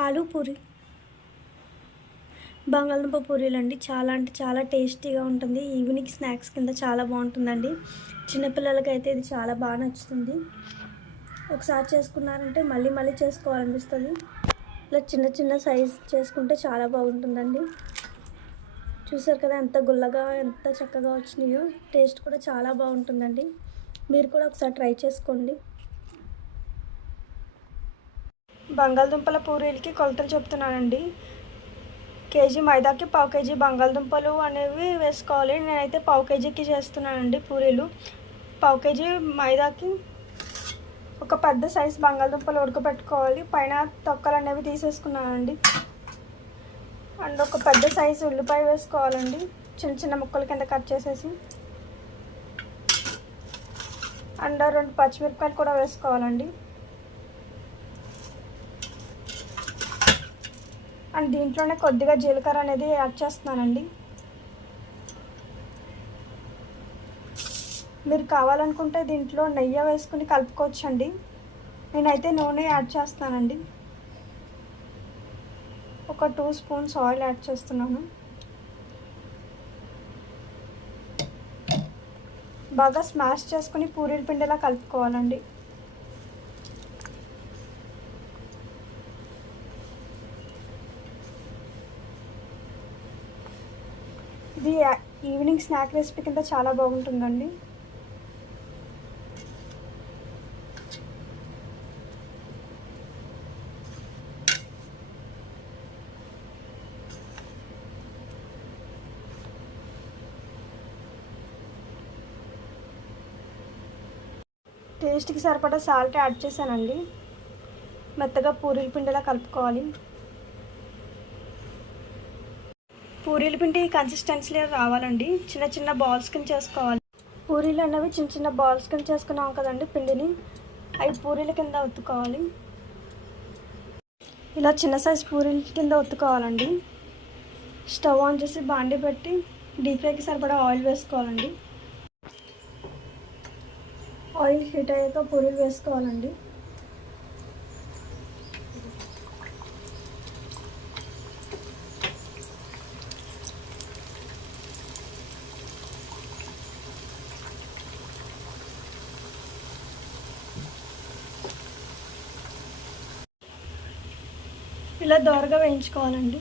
ఆలు పూరి బంగాళదుంప పూరీలు అండి చాలా అంటే చాలా టేస్టీగా ఉంటుంది. ఈవినింగ్ స్నాక్స్ కింద చాలా బాగుంటుందండి. చిన్నపిల్లలకైతే ఇది చాలా బాగా నచ్చుతుంది. ఒకసారి చేసుకున్నారంటే మళ్ళీ మళ్ళీ చేసుకోవాలనిపిస్తుంది. ఇలా చిన్న చిన్న సైజ్ చేసుకుంటే చాలా బాగుంటుందండి. చూసారు కదా ఎంత గుల్లగా ఎంత చక్కగా వచ్చినాయో. టేస్ట్ కూడా చాలా బాగుంటుందండి. మీరు కూడా ఒకసారి ట్రై చేసుకోండి. బంగాళదుంపల పూరీలకి కొలతలు చెప్తున్నానండి. కేజీ మైదాకి పావు కేజీ బంగాళదుంపలు అనేవి వేసుకోవాలి. నేనైతే పావు కేజీకి చేస్తున్నానండి పూరీలు. పావు కేజీ మైదాకి ఒక పెద్ద సైజు బంగాళదుంపలు ఉడకబెట్టుకోవాలి. పైన తొక్కలు అనేవి తీసేసుకున్నానండి. అండ్ ఒక పెద్ద సైజు ఉల్లిపాయ వేసుకోవాలండి. చిన్న చిన్న ముక్కల కింద కట్ చేసేసి. అండ్ రెండు పచ్చిమిరపకాయలు కూడా వేసుకోవాలండి. అండ్ దీంట్లోనే కొద్దిగా జీలకర్ర అనేది యాడ్ చేస్తున్నానండి. మీరు కావాలనుకుంటే దీంట్లో నెయ్యి వేసుకుని కలుపుకోవచ్చండి. నేనైతే నూనె యాడ్ చేస్తానండి ఒక టూ స్పూన్స్ ఆయిల్ యాడ్ చేస్తున్నాను. బాగా స్మాష్ చేసుకుని పూరీల పిండిలా కలుపుకోవాలండి. ఇది ఈవినింగ్ స్నాక్ రెసిపీ కింద చాలా బాగుంటుందండి. టేస్ట్కి సరిపడా సాల్ట్ యాడ్ చేశానండి. మెత్తగా పూరీల పిండిలా కలుపుకోవాలి. పూరీల పిండి కన్సిస్టెన్సీలో రావాలండి. చిన్న చిన్న బాల్స్ కింద చేసుకోవాలి. పూరీలు అనేవి చిన్న చిన్న బాల్స్ కింద చేసుకున్నాం కదండి పిండిని. అవి పూరీల కింద ఉత్తుకోవాలి ఇలా చిన్న సైజ్ పూరీల కింద ఉత్తుకోవాలండి స్టవ్ ఆన్ చేసి బాండి పెట్టి డీప్ ఫ్రైకి సరిపడా ఆయిల్ వేసుకోవాలండి. ఆయిల్ హీట్ అయ్యాక పూరీలు వేసుకోవాలండి. ఇలా దోరగా వేయించుకోవాలండి.